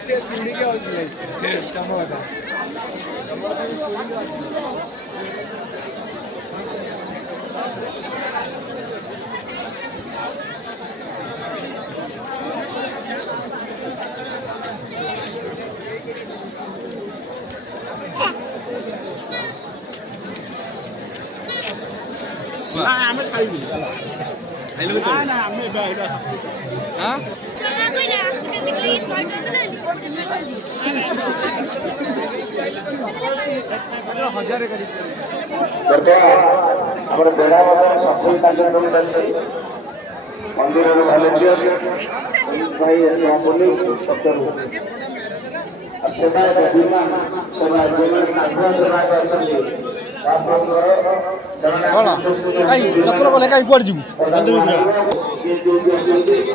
से सीढ़ी के हौसले टमाटर ଆମେ ଖାଇବୁ ନା ଆମେ ଏବେ ଏଇଟା हाँ ଆମର ବେড়ା ସଫେଇ କାର୍ଯ୍ୟକ୍ରମ ଚାଲିଛି ମନ୍ଦିରର ଭଲେଣ୍ଟିୟର ଭାଇ ପୋଲିସ ପକ୍ଷରୁ ସେବା ସେବା कौन कहीं चक्र बोले कहीं कुआड़ जीवु